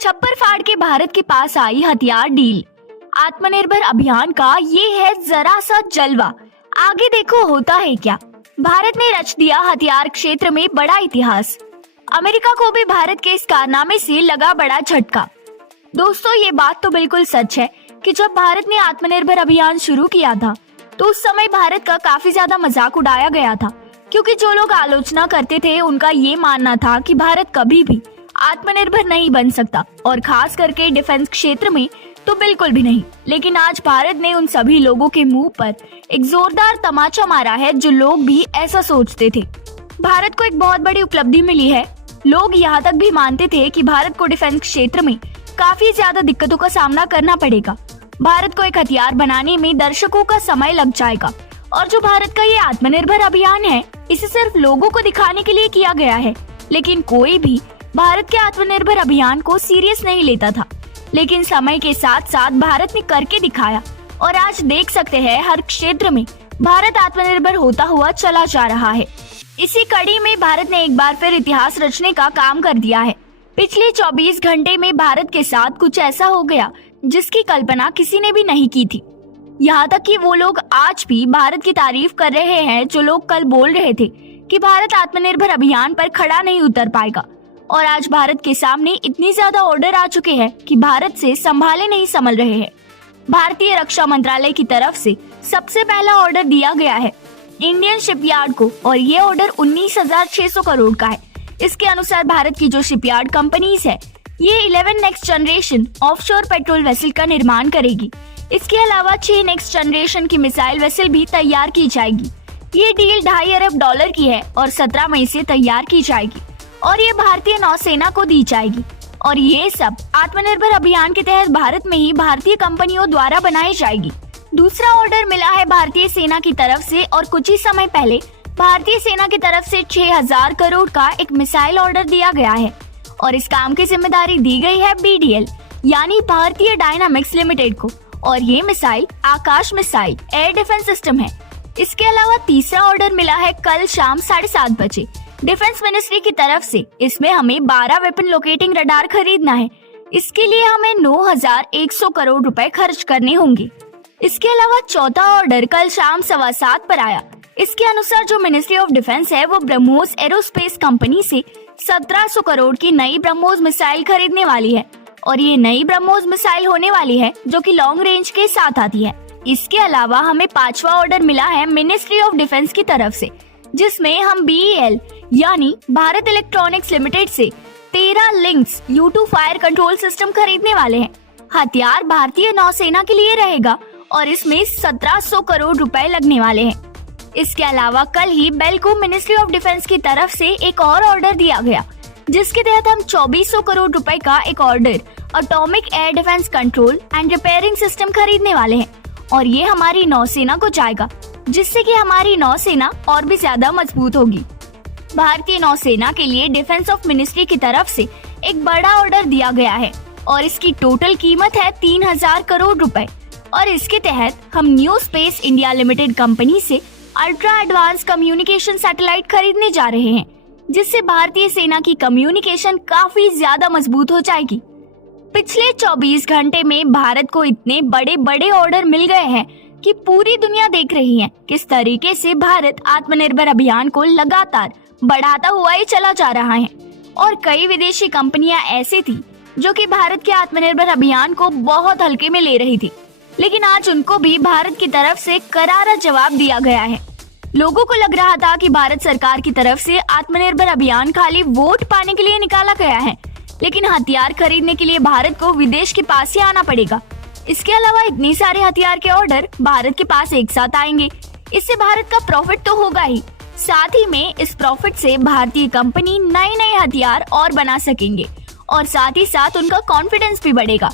छप्पर फाड़ के भारत के पास आई हथियार डील। आत्मनिर्भर अभियान का ये है जरा सा जलवा। आगे देखो होता है क्या। भारत ने रच दिया हथियार क्षेत्र में बड़ा इतिहास। अमेरिका को भी भारत के इस कारनामे से लगा बड़ा झटका। दोस्तों, ये बात तो बिल्कुल सच है कि जब भारत ने आत्मनिर्भर अभियान शुरू किया था तो उस समय भारत का काफी ज्यादा मजाक उड़ाया गया था, क्योंकि जो लोग आलोचना करते थे उनका ये मानना था कि भारत कभी भी आत्मनिर्भर नहीं बन सकता, और खास करके डिफेंस क्षेत्र में तो बिल्कुल भी नहीं। लेकिन आज भारत ने उन सभी लोगों के मुंह पर एक जोरदार तमाचा मारा है जो लोग भी ऐसा सोचते थे। भारत को एक बहुत बड़ी उपलब्धि मिली है। लोग यहाँ तक भी मानते थे कि भारत को डिफेंस क्षेत्र में काफी ज्यादा दिक्कतों का सामना करना पड़ेगा। भारत को एक हथियार बनाने में दशकों का समय लग जाएगा, और जो भारत का ये आत्मनिर्भर अभियान है इसे सिर्फ लोगों को दिखाने के लिए किया गया है। लेकिन कोई भी भारत के आत्मनिर्भर अभियान को सीरियस नहीं लेता था। लेकिन समय के साथ साथ भारत ने करके दिखाया, और आज देख सकते हैं हर क्षेत्र में भारत आत्मनिर्भर होता हुआ चला जा रहा है। इसी कड़ी में भारत ने एक बार फिर इतिहास रचने का काम कर दिया है। पिछले 24 घंटे में भारत के साथ कुछ ऐसा हो गया जिसकी कल्पना किसी ने भी नहीं की थी। यहाँ तक कि वो लोग आज भी भारत की तारीफ कर रहे हैं जो लोग कल बोल रहे थे कि भारत आत्मनिर्भर अभियान पर खड़ा नहीं उतर पाएगा। और आज भारत के सामने इतनी ज्यादा ऑर्डर आ चुके हैं कि भारत से संभाले नहीं संभल रहे हैं। भारतीय रक्षा मंत्रालय की तरफ से सबसे पहला ऑर्डर दिया गया है इंडियन शिपयार्ड को, और ये ऑर्डर 19,600 करोड़ का है। इसके अनुसार भारत की जो शिपयार्ड कंपनीज है ये 11 next generation offshore patrol vessel का निर्माण करेगी। इसके अलावा 6 नेक्स्ट जनरेशन की मिसाइल वेसल भी तैयार की जाएगी। ये डील $2.5 अरब की है और 17 मई से तैयार की जाएगी, और ये भारतीय नौसेना को दी जाएगी। और ये सब आत्मनिर्भर अभियान के तहत भारत में ही भारतीय कंपनियों द्वारा बनाई जाएगी। दूसरा ऑर्डर मिला है भारतीय सेना की तरफ से, और कुछ ही समय पहले भारतीय सेना की तरफ से 6,000 करोड़ का एक मिसाइल ऑर्डर दिया गया है, और इस काम की जिम्मेदारी दी गई है BDL यानी भारतीय डायनामिक्स लिमिटेड को। और ये मिसाइल आकाश मिसाइल एयर डिफेंस सिस्टम है। इसके अलावा तीसरा ऑर्डर मिला है कल शाम 7:30 बजे डिफेंस मिनिस्ट्री की तरफ से। इसमें हमें 12 वेपन लोकेटिंग रडार खरीदना है। इसके लिए हमें 9,100 करोड़ रुपए खर्च करने होंगे। इसके अलावा चौथा ऑर्डर कल शाम 7:15 पर आया। इसके अनुसार जो मिनिस्ट्री ऑफ डिफेंस है वो ब्रह्मोस एरोस्पेस कंपनी से 1,700 करोड़ की नई ब्रह्मोस मिसाइल खरीदने वाली है, और ये नई ब्रह्मोस मिसाइल होने वाली है जो कि लॉन्ग रेंज के साथ आती है। इसके अलावा हमें 5वां ऑर्डर मिला है मिनिस्ट्री ऑफ डिफेंस की तरफ से, जिसमें हम BEL यानी भारत इलेक्ट्रॉनिक्स लिमिटेड से 13 links U2 fire control system खरीदने वाले हैं। हथियार भारतीय नौसेना के लिए रहेगा और इसमें 1,700 करोड़ रुपए लगने वाले हैं। इसके अलावा कल ही बेल को मिनिस्ट्री ऑफ डिफेंस की तरफ से एक और ऑर्डर दिया गया, जिसके तहत हम 2,400 करोड़ रुपए का एक order atomic air defence control and repairing system खरीदने वाले हैं, और ये हमारी नौसेना को जाएगा, जिससे कि हमारी नौसेना और भी ज्यादा मजबूत होगी। भारतीय नौसेना के लिए डिफेंस ऑफ मिनिस्ट्री की तरफ से एक बड़ा ऑर्डर दिया गया है, और इसकी टोटल कीमत है 3,000 करोड़ रुपए। और इसके तहत हम new space India limited company से अल्ट्रा एडवांस कम्युनिकेशन सैटेलाइट खरीदने जा रहे हैं, जिससे भारतीय सेना की कम्युनिकेशन काफी ज्यादा मजबूत हो जाएगी। पिछले 24 घंटे में भारत को इतने बड़े बड़े ऑर्डर मिल गए हैं कि पूरी दुनिया देख रही है किस तरीके से भारत आत्मनिर्भर अभियान को लगातार बढ़ाता हुआ ही चला जा रहा है। और कई विदेशी कंपनियां ऐसी थी जो कि भारत के आत्मनिर्भर अभियान को बहुत हल्के में ले रही थी, लेकिन आज उनको भी भारत की तरफ से करारा जवाब दिया गया है। लोगों को लग रहा था कि भारत सरकार की तरफ से आत्मनिर्भर अभियान खाली वोट पाने के लिए निकाला गया है, लेकिन हथियार खरीदने के लिए भारत को विदेश के पास ही आना पड़ेगा। इसके अलावा इतने सारे हथियार के ऑर्डर भारत के पास एक साथ आएंगे, इससे भारत का प्रॉफिट तो होगा ही, साथ ही में इस प्रॉफिट से भारतीय कंपनी नए नए हथियार और बना सकेंगे, और साथ ही साथ उनका कॉन्फिडेंस भी बढ़ेगा।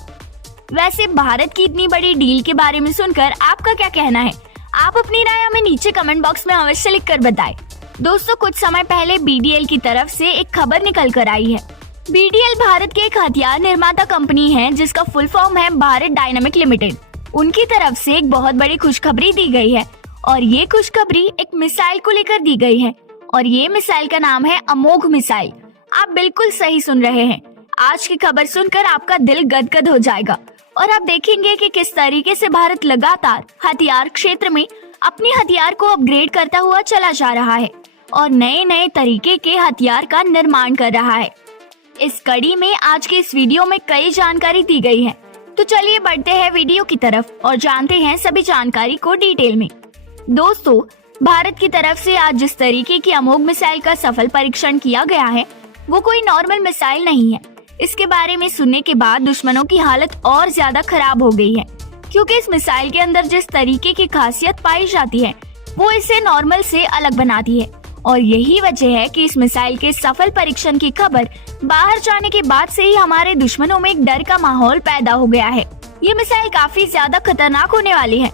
वैसे भारत की इतनी बड़ी डील के बारे में सुनकर आपका क्या कहना है? आप अपनी राय हमें नीचे कमेंट बॉक्स में अवश्य लिख कर बताएं। दोस्तों, कुछ समय पहले BDL की तरफ से एक खबर निकल कर आई है। BDL भारत के एक हथियार निर्माता कंपनी है जिसका फुल फॉर्म है भारत डायनामिक लिमिटेड। उनकी तरफ से एक बहुत बड़ी खुशखबरी दी गई है, और ये खुशखबरी एक मिसाइल को लेकर दी गई है, और ये मिसाइल का नाम है अमोघ मिसाइल। आप बिल्कुल सही सुन रहे हैं, आज की खबर सुनकर आपका दिल गदगद हो जाएगा और आप देखेंगे कि किस तरीके से भारत लगातार हथियार क्षेत्र में अपने हथियार को अपग्रेड करता हुआ चला जा रहा है और नए नए तरीके के हथियार का निर्माण कर रहा है। इस कड़ी में आज के इस वीडियो में कई जानकारी दी गई है, तो चलिए बढ़ते हैं वीडियो की तरफ और जानते हैं सभी जानकारी को डिटेल में। दोस्तों, भारत की तरफ से आज जिस तरीके की अमोघ मिसाइल का सफल परीक्षण किया गया है वो कोई नॉर्मल मिसाइल नहीं है। इसके बारे में सुनने के बाद दुश्मनों की हालत और ज्यादा खराब हो गई है, क्योंकि इस मिसाइल के अंदर जिस तरीके की खासियत पाई जाती है वो इसे नॉर्मल से अलग बनाती है और यही वजह है कि इस मिसाइल के सफल परीक्षण की खबर बाहर जाने के बाद से ही हमारे दुश्मनों में एक डर का माहौल पैदा हो गया है। ये मिसाइल काफी ज्यादा खतरनाक होने वाली है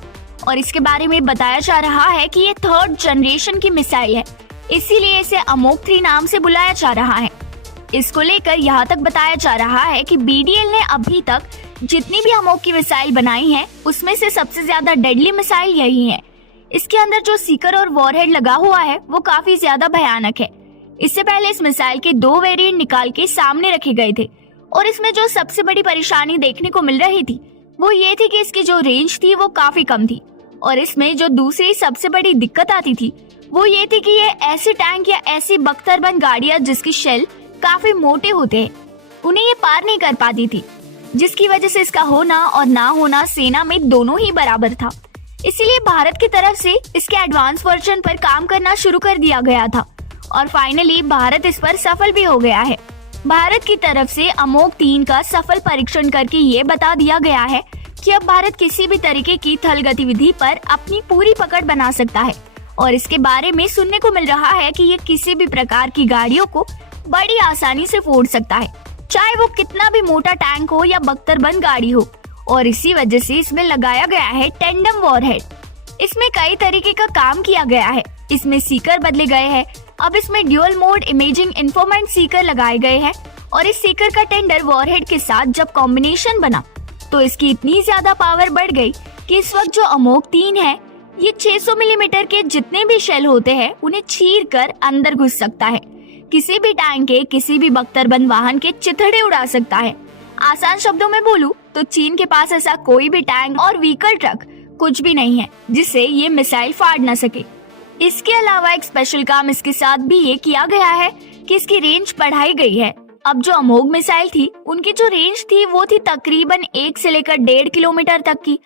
और इसके बारे में बताया जा रहा है कि ये 3rd जनरेशन की मिसाइल है, इसीलिए इसे अमोघ 3 नाम से बुलाया जा रहा है। इसको लेकर यहाँ तक बताया जा रहा है कि BDL ने अभी तक जितनी भी अमोघ की मिसाइल बनाई है उसमें से सबसे ज्यादा डेडली मिसाइल यही है। इसके अंदर जो सीकर और वॉरहेड लगा हुआ है वो काफी ज्यादा भयानक है। इससे पहले इस मिसाइल के 2 वेरिएंट निकाल के सामने रखे गए थे और इसमें जो सबसे बड़ी परेशानी देखने को मिल रही थी वो ये थी कि इसकी जो रेंज थी वो काफी कम थी और इसमें जो दूसरी सबसे बड़ी दिक्कत आती थी वो ये थी कि ये ऐसे टैंक या ऐसी बख्तरबंद गाड़ियां जिसकी शेल काफी मोटे होते हैं उन्हें ये पार नहीं कर पाती थी, जिसकी वजह से इसका होना और ना होना सेना में दोनों ही बराबर था। इसीलिए भारत की तरफ से इसके एडवांस वर्जन पर काम करना शुरू कर दिया गया था और फाइनली भारत इस पर सफल भी हो गया है। भारत की तरफ से अमोघ 3 का सफल परीक्षण करके ये बता दिया गया है कि अब भारत किसी भी तरीके की थल गतिविधि पर अपनी पूरी पकड़ बना सकता है और इसके बारे में सुनने को मिल रहा है कि ये किसी भी प्रकार की गाड़ियों को बड़ी आसानी से फोड़ सकता है, चाहे वो कितना भी मोटा टैंक हो या बख्तरबंद गाड़ी हो। और इसी वजह से इसमें लगाया गया है टेंडम वॉरहेड। इसमें कई तरीके का काम किया गया है। इसमें सीकर बदले गए हैं। अब इसमें ड्यूअल मोड इमेजिंग इंफोमेंट सीकर लगाए गए हैं और इस सीकर का टेंडर वॉरहेड के साथ जब कॉम्बिनेशन बना तो इसकी इतनी ज्यादा पावर बढ़ गई कि इस वक्त जो अमोघ 3 है ये 600 मिलीमीटर के जितने भी शेल होते हैं उन्हें चीर कर अंदर घुस सकता है, किसी भी टैंक के किसी भी बख्तरबंद वाहन के चिथड़े उड़ा सकता है। आसान शब्दों में बोलूं तो चीन के पास ऐसा कोई भी टैंक और व्हीकल ट्रक कुछ भी नहीं है जिससे ये मिसाइल फाड़ न सके। इसके अलावा एक स्पेशल काम इसके साथ भी ये किया गया है कि इसकी रेंज बढ़ाई गई है। अब जो अमोघ मिसाइल थी उनकी जो रेंज थी वो थी तकरीबन 1 से लेकर 1.5 किलोमीटर तक की,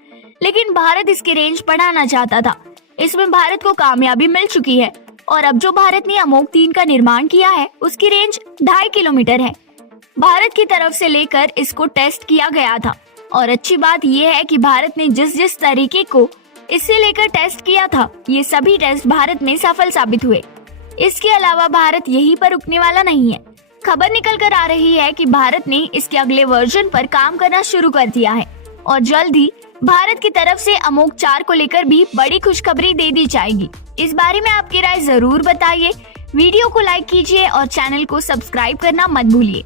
लेकिन भारत इसकी रेंज बढ़ाना चाहता था। इसमें भारत को कामयाबी मिल चुकी है और अब जो भारत ने अमोघ 3 का निर्माण किया है उसकी रेंज 2.5 किलोमीटर है। भारत की तरफ से लेकर इसको टेस्ट किया गया था और अच्छी बात यह है कि भारत ने जिस तरीके को इससे लेकर टेस्ट किया था ये सभी टेस्ट भारत में सफल साबित हुए। इसके अलावा भारत यहीं पर रुकने वाला नहीं है। खबर निकल कर आ रही है कि भारत ने इसके अगले वर्जन पर काम करना शुरू कर दिया है और जल्द ही भारत की तरफ से अमोघ 4 को लेकर भी बड़ी खुशखबरी दे दी जाएगी। इस बारे में आपकी राय जरूर बताइए। वीडियो को लाइक कीजिए और चैनल को सब्सक्राइब करना मत भूलिए।